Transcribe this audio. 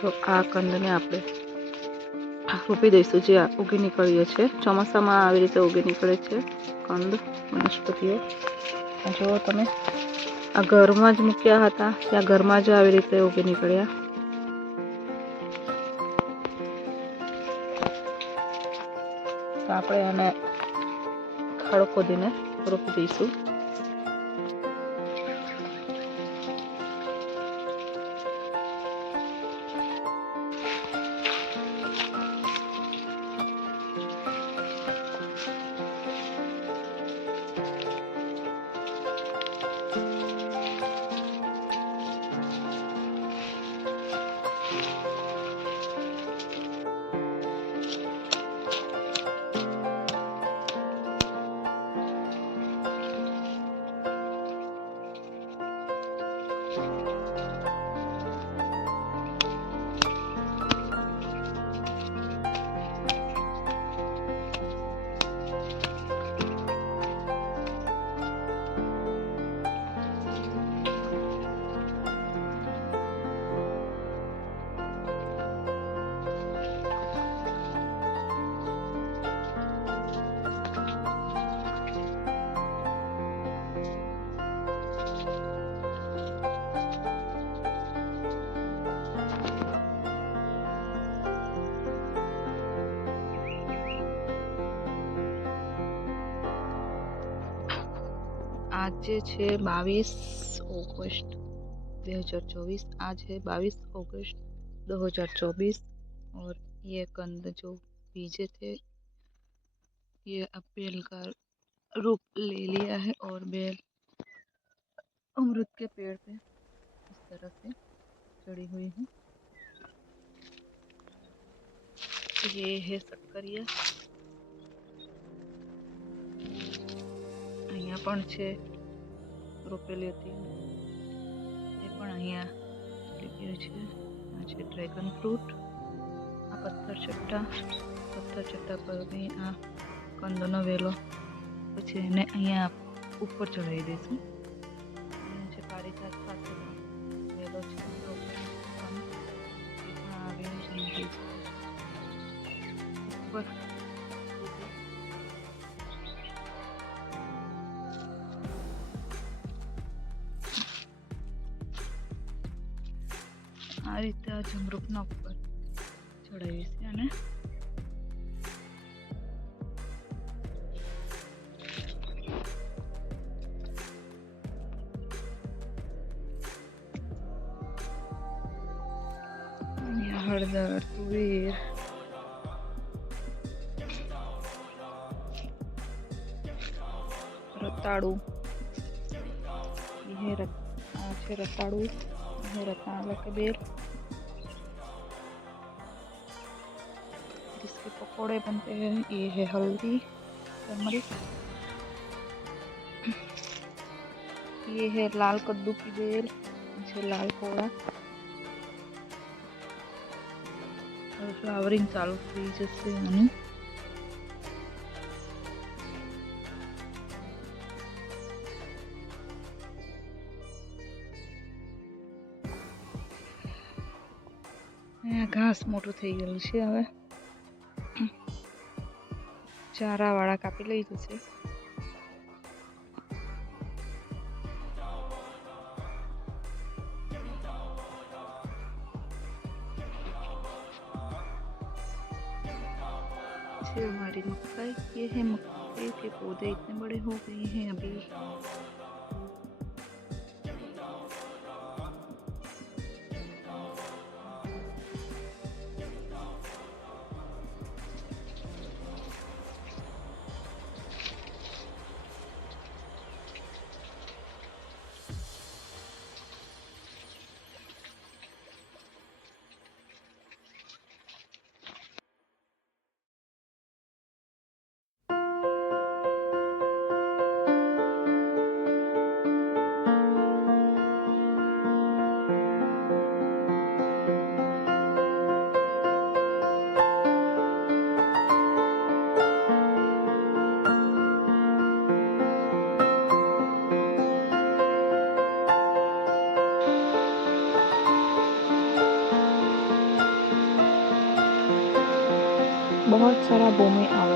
તો આ કંદને આપણે રોપી દઈશું, જે ઉગી નીકળીએ છે ચોમાસામાં આવી રીતે ઉગી નીકળે છે કંદ વનસ્પતિઓ. જો તમે આ ઘરમાં જ મૂક્યા હતા ત્યાં ઘરમાં જ આવી રીતે ઉગી નીકળ્યા. તો આપણે આને ખાડો ખોદીને રોપી દઈશું. आज है 22 ऑगस्ट 2024। आज है 22 अगस्त 2024 और ये कंद जो बीजे थे ये अब बेल का रूप ले लिया है और बेल अमरूद के पेड़ पे इस तरह से चढ़ी हुई है। ये है सक्करिया, અહીંયા પણ છે રોપેલી હતી એ પણ અહીંયા લીધું છે। આ છે ડ્રેગન ફ્રૂટ, આ પથ્થર ચટ્ટા પર બી આ કંદનો વેલો પછી એને અહીંયા ઉપર ચડાવી દઈશું। અહીંયા છે પારિજાત પાસે વેલો છે રોપેલો એ પણ આવીને ચડાવી દઈશું ઉપર। આ રીતે આ જમરૂખના ઉપર ચડાવી છે અને हळदर तुवेर रताड़ू, ये रताड़ू, ये रताड़ा के बेल, जिसके पकोड़े बनते हैं। ये है हल्दी टर्मरिक, ये है लाल कद्दू की बेल, ये लाल कोड़ा और फ्लावरिंग चालू थी जैसे आनी घास मोटू थई गयुं छे। हवे चारा वाळा कापी लई जशे। हमारी मक्काई, ये है मक्के के पौधे इतने बड़े हो गए हैं अभी। बहुत સારા બોમે આવે